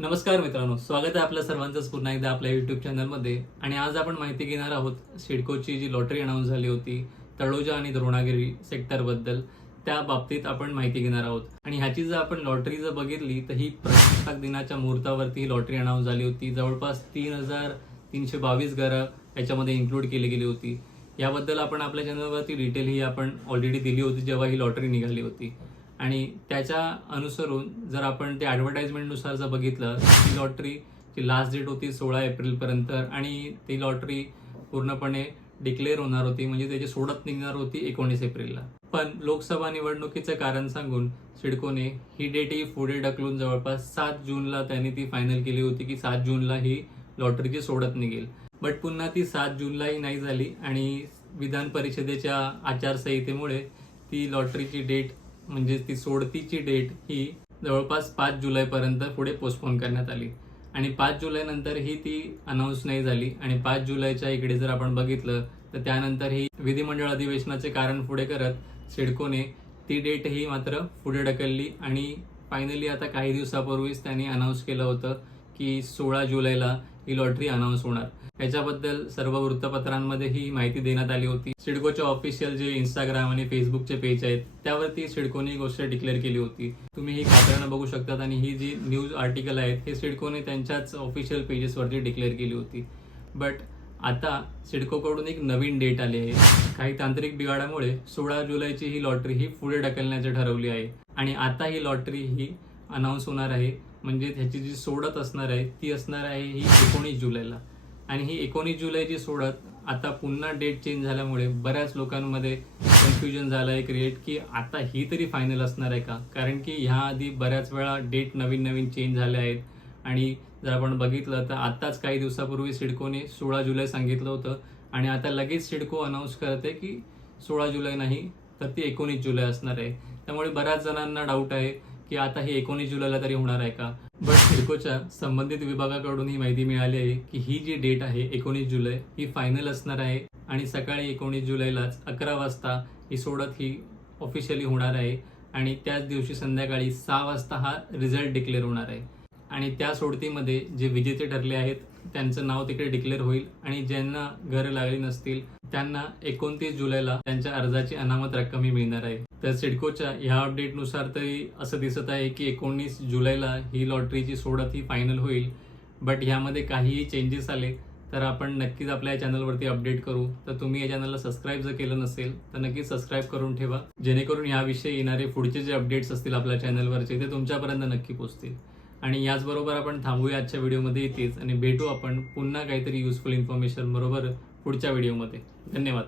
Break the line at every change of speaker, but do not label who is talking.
नमस्कार मित्रांनो स्वागत आहे आपल्या सर्वांचंच पुन्हा एकदा आपल्या युट्यूब चॅनलमध्ये आणि आज आपण माहिती घेणार आहोत सिडकोची जी लॉटरी अनाऊन्स झाली होती तळोजा आणि द्रोणागिरी सेक्टरबद्दल त्या बाबतीत आपण माहिती घेणार आहोत. आणि ह्याची जर आपण लॉटरी जर बघितली तर ही प्रजासत्ताक दिनाच्या मुहूर्तावरती ही लॉटरी अनाऊन्स झाली होती. जवळपास तीन हजार तीनशे बावीस घरं याच्यामध्ये इन्क्लूड केली गेली होती. याबद्दल आपण आपल्या चॅनलवरती डिटेल ही आपण ऑलरेडी दिली होती जेव्हा ही लॉटरी निघाली होती. आणि त्याच्या अनुसरून जर आपण ते ॲडव्हर्टाईजमेंटनुसार जर बघितलं ती लॉटरीची लास्ट डेट होती सोळा एप्रिलपर्यंत आणि ती लॉटरी पूर्णपणे डिक्लेअर होणार होती म्हणजे त्याची सोडत निघणार होती एकोणीस एप्रिलला. पण लोकसभा निवडणुकीचं कारण सांगून सिडकोने ही डेट ही पुढे ढकलून जवळपास सात जूनला त्यांनी ती फायनल केली होती की सात जूनला ही लॉटरीची सोडत निघेल. बट पुन्हा ती सात जूनलाही नाही झाली आणि विधान परिषदेच्या आचारसंहितेमुळे ती लॉटरीची डेट म्हणजे ती सोडतीची डेट ही जवळपास पाच जुलैपर्यंत पुढे पोस्टपोन करण्यात आली. आणि पाच जुलैनंतर ही ती अनाऊन्स नाही झाली. आणि पाच जुलैच्या इकडे जर आपण बघितलं तर त्यानंतर ही विधिमंडळ अधिवेशनाचे कारण पुढे करत सिडकोने ती डेट ही मात्र पुढे ढकलली. आणि फायनली आता काही दिवसापूर्वीच त्यांनी अनाऊन्स केलं होतं की सोळा जुलैला ही लॉटरी अनाऊन्स होणार. याच्याबद्दल सर्व वृत्तपत्रांमध्ये ही माहिती देण्यात आली होती. सिडकोचे ऑफिशियल जे इंस्टाग्राम आणि फेसबुकचे पेज आहेत त्यावरती सिडकोने ही गोष्ट डिक्लेअर केली होती. तुम्ही ही कात्रणं बघू शकतात आणि ही जी न्यूज आर्टिकल आहेत हे सिडकोने त्यांच्याच ऑफिशियल पेजेसवरती डिक्लेअर केली होती. बट आता सिडकोकडून एक नवीन डेट आली आहे. काही तांत्रिक बिघाडामुळे सोळा जुलैची ही लॉटरी ही पुढे ढकलण्याची ठरवली आहे. आणि आता ही लॉटरी ही अनाऊन्स होणार आहे. म्हणजे ह्याची जी सोडत असणार आहे ती असणार आहे ही एकोणीस जुलैला. आणि ही एकोणीस जुलै जी सोडत आता पुन्हा डेट चेंज झाल्यामुळे बऱ्याच लोकांमध्ये कन्फ्युजन झालं आहे क्रिएट की आता ही तरी फायनल असणार आहे का? कारण की ह्या आधी बऱ्याच वेळा डेट नवीन नवीन चेंज झाले आहेत. आणि जर आपण बघितलं तर आत्ताच काही दिवसापूर्वी सिडकोने सोळा जुलै सांगितलं होतं. आणि आता लगेच सिडको अनाऊन्स करते की सोळा जुलै नाही तर ती एकोणीस जुलै असणार आहे. त्यामुळे बऱ्याच जणांना डाऊट आहे. की आता हे एकोणीस जुलैला तरी होणार आहे का? बट सिडकोच्या संबंधित विभागाकडून ही माहिती मिळाली आहे की ही जी डेट आहे एकोणीस जुलै ही फायनल असणार आहे. आणि सकाळी एकोणीस जुलैलाच अकरा वाजता ही सोडत ही ऑफिशियली होणार आहे. आणि त्याच दिवशी संध्याकाळी सहा वाजता हा रिझल्ट डिक्लेअर होणार आहे. आणि त्या सोडतीमध्ये जे विजेते ठरले आहेत त्यांचं नाव तिकडे डिक्लेअर होईल आणि ज्यांना घरं लागली नसतील त्यांना एकोणतीस जुलैला त्यांच्या अर्जाची अनामत रक्कमही मिळणार आहे. तर सिडकोच्या ह्या अपडेटनुसार तरी असं दिसत आहे की एकोणीस जुलैला ही लॉटरीची सोडत ही फायनल होईल. बट ह्यामध्ये काहीही चेंजेस आले तर आपण नक्कीच आपल्या या चॅनलवरती अपडेट करू. तर तुम्ही या चॅनलला सबस्क्राईब जर केलं नसेल तर नक्कीच सबस्क्राईब करून ठेवा. जेणेकरून याविषयी येणारे पुढचे जे अपडेट्स असतील आपल्या चॅनलवरचे ते तुमच्यापर्यंत नक्की पोहोचतील. आणि याचबरोबर आपण थांबूया आजच्या व्हिडिओमध्ये येतेच आणि भेटू आपण पुन्हा काहीतरी युजफुल इन्फॉर्मेशन बरोबर पुढच्या व्हिडिओमध्ये. धन्यवाद.